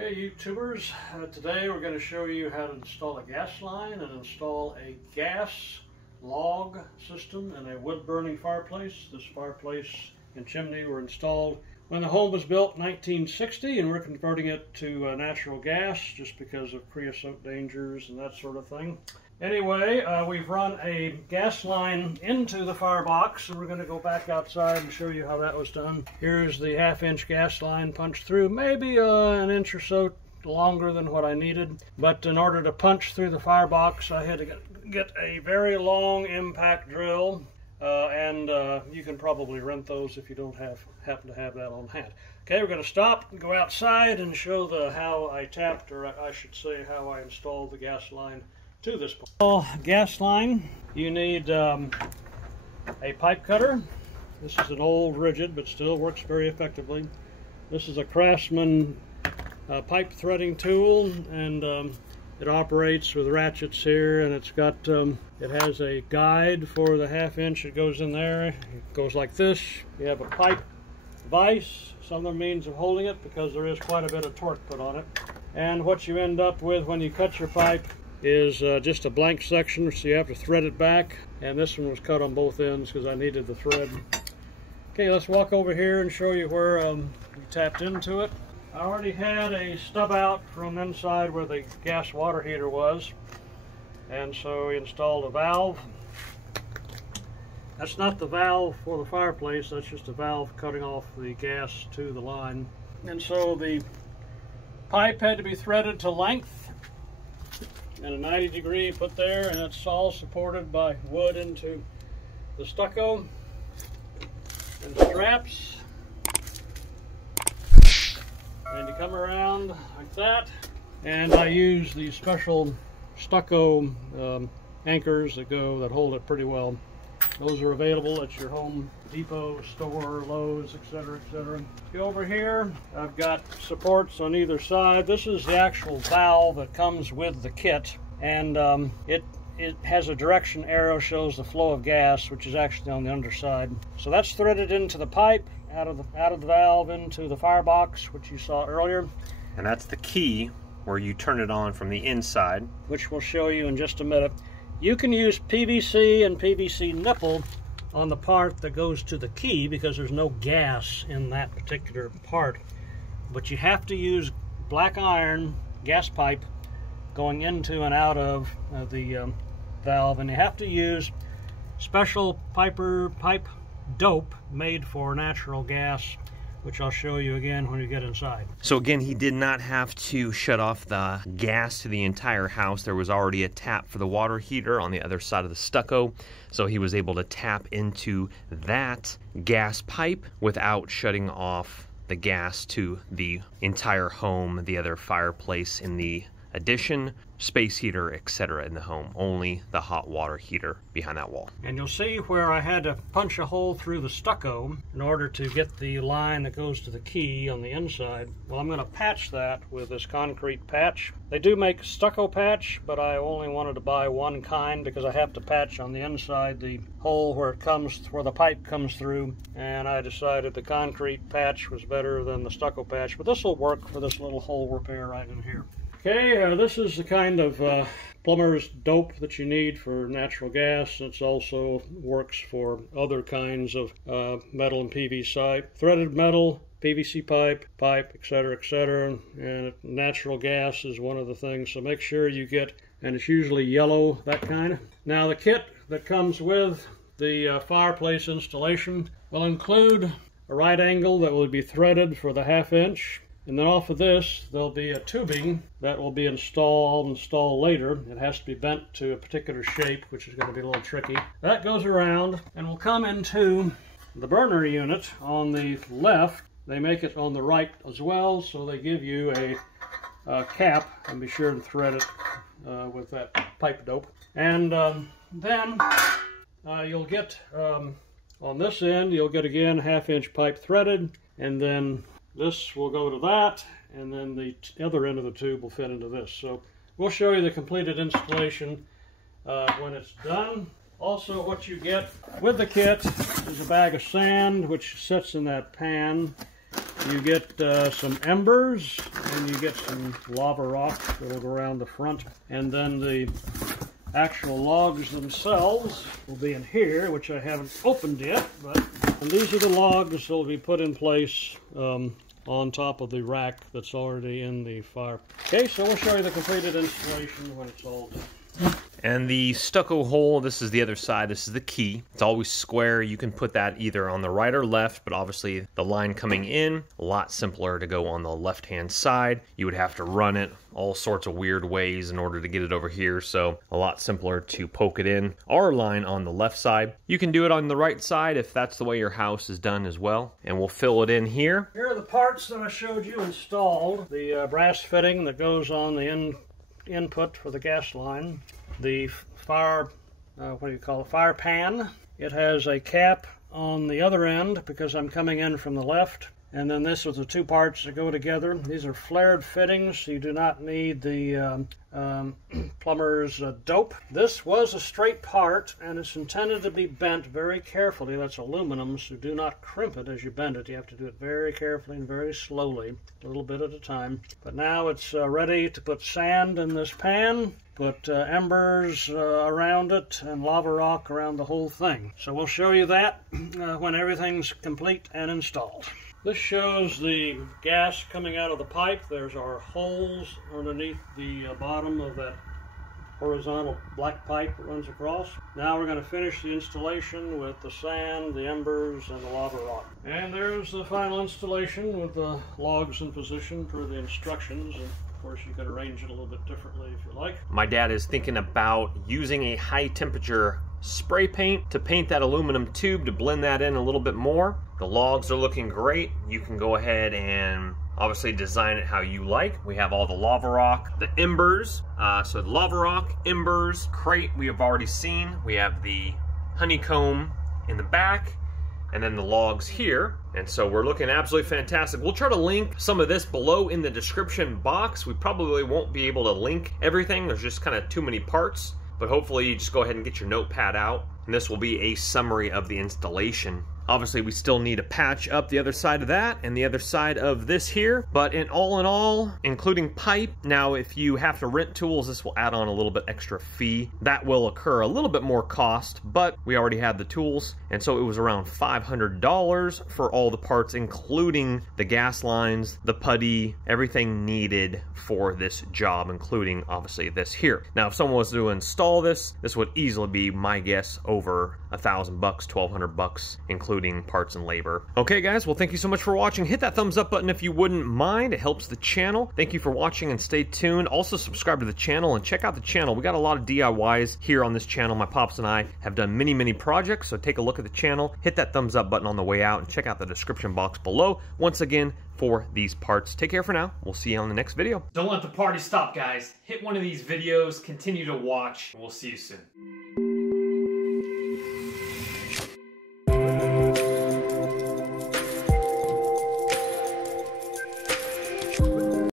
Okay, YouTubers, today we're going to show you how to install a gas line and install a gas log system in a wood-burning fireplace. This fireplace and chimney were installed when the home was built in 1960, and we're converting it to natural gas just because of creosote dangers and that sort of thing. Anyway, we've run a gas line into the firebox, and we're going to go back outside and show you how that was done. Here's the half-inch gas line punched through, maybe an inch or so longer than what I needed. But in order to punch through the firebox, I had to get a very long impact drill, and you can probably rent those if you don't happen to have that on hand. Okay, we're going to stop and go outside and show how I tapped, or I should say how I installed the gas line to this point. Gas line, you need a pipe cutter. This is an old rigid but still works very effectively. This is a Craftsman pipe threading tool, and it operates with ratchets here, and it's got it has a guide for the half-inch. It goes in there. It goes like this. You have a pipe vise, some other means of holding it, because there is quite a bit of torque put on it. And what you end up with when you cut your pipe is just a blank section, so you have to thread it back, and this one was cut on both ends because I needed the thread. Okay, let's walk over here and show you where we tapped into it. I already had a stub out from inside where the gas water heater was, and so we installed a valve. That's not the valve for the fireplace, that's just a valve cutting off the gas to the line. And so the pipe had to be threaded to length and a 90-degree put there, and it's all supported by wood into the stucco and straps. And you come around like that, and I use these special stucco anchors that hold it pretty well. Those are available at your Home Depot store, Lowe's, etc., etc. Go over here, I've got supports on either side. This is the actual valve that comes with the kit, and it has a direction arrow, shows the flow of gas, which is actually on the underside. So that's threaded into the pipe, out of the valve into the firebox, which you saw earlier. And that's the key where you turn it on from the inside, which we'll show you in just a minute. You can use PVC and PVC nipple on the part that goes to the key because there's no gas in that particular part. But you have to use black iron gas pipe going into and out of the valve, and you have to use special pipe dope made for natural gas, which I'll show you again when you get inside. So again, he did not have to shut off the gas to the entire house. There was already a tap for the water heater on the other side of the stucco, so he was able to tap into that gas pipe without shutting off the gas to the entire home, the other fireplace in the addition, space heater, etc. in the home. Only the hot water heater behind that wall. And you'll see where I had to punch a hole through the stucco in order to get the line that goes to the key on the inside. Well, I'm going to patch that with this concrete patch. They do make stucco patch, but I only wanted to buy one kind because I have to patch on the inside the hole where the pipe comes through, and I decided the concrete patch was better than the stucco patch, but this will work for this little hole repair right in here. Okay, this is the kind of plumber's dope that you need for natural gas. It also works for other kinds of metal and PVC, threaded metal, PVC pipe, etc., etc. And natural gas is one of the things, so make sure you get, and it's usually yellow, that kind. Now the kit that comes with the fireplace installation will include a right angle that will be threaded for the half-inch. And then off of this, there'll be a tubing that will be installed later. It has to be bent to a particular shape, which is going to be a little tricky. That goes around and will come into the burner unit on the left. They make it on the right as well, so they give you a cap, and be sure to thread it with that pipe dope. And then you'll get, on this end, you'll get again half-inch pipe threaded, and then this will go to that, and then the other end of the tube will fit into this. So we'll show you the completed installation when it's done. Also, what you get with the kit is a bag of sand, which sits in that pan, You get some embers, and you get some lava rock that'll go around the front, and then the actual logs themselves will be in here, which I haven't opened yet, and these are the logs that will be put in place on top of the rack that's already in the fire. Okay, so we'll show you the completed installation when it's all done. And the stucco hole, this is the other side, this is the key. It's always square. You can put that either on the right or left, but obviously the line coming in, a lot simpler to go on the left-hand side. You would have to run it all sorts of weird ways in order to get it over here, so a lot simpler to poke it in. Our line on the left side. You can do it on the right side if that's the way your house is done as well. And we'll fill it in here. Here are the parts that I showed you installed. The brass fitting that goes on the input for the gas line. The fire, fire pan. It has a cap on the other end because I'm coming in from the left. And then this is the two parts that go together. These are flared fittings, so you do not need the plumber's dope. This was a straight part, and it's intended to be bent very carefully. That's aluminum, so do not crimp it as you bend it. You have to do it very carefully and very slowly, a little bit at a time. But now it's ready to put sand in this pan, put embers around it, and lava rock around the whole thing. So we'll show you that when everything's complete and installed. This shows the gas coming out of the pipe. There's our holes underneath the bottom of that horizontal black pipe that runs across. Now we're going to finish the installation with the sand, the embers, and the lava rock. And there's the final installation with the logs in position per the instructions. And of course, you could arrange it a little bit differently if you like. My dad is thinking about using a high temperature spray paint to paint that aluminum tube to blend that in a little bit more. The logs are looking great. You can go ahead and obviously design it how you like. We have all the lava rock, the embers. So the lava rock, embers, crate we have already seen. We have the honeycomb in the back, and then the logs here. And so we're looking absolutely fantastic. We'll try to link some of this below in the description box. We probably won't be able to link everything. There's just kind of too many parts. But hopefully you just go ahead and get your notepad out, and this will be a summary of the installation. Obviously, we still need to patch up the other side of that and the other side of this here. But in all, including pipe, now if you have to rent tools, this will add on a little bit extra fee. That will occur a little bit more cost, but we already had the tools. And so it was around $500 for all the parts, including the gas lines, the putty, everything needed for this job, including obviously this here. Now, if someone was to install this, this would easily be, my guess, over $1,000 bucks, $1,200 bucks, including parts and labor. Okay guys, well thank you so much for watching. Hit that thumbs up button if you wouldn't mind. It helps the channel. Thank you for watching and stay tuned. Also subscribe to the channel and check out the channel. We got a lot of DIYs here on this channel. My pops and I have done many projects, so take a look at the channel. Hit that thumbs up button on the way out and check out the description box below once again for these parts. Take care for now. We'll see you on the next video. Don't let the party stop, guys. Hit one of these videos, continue to watch, and we'll see you soon.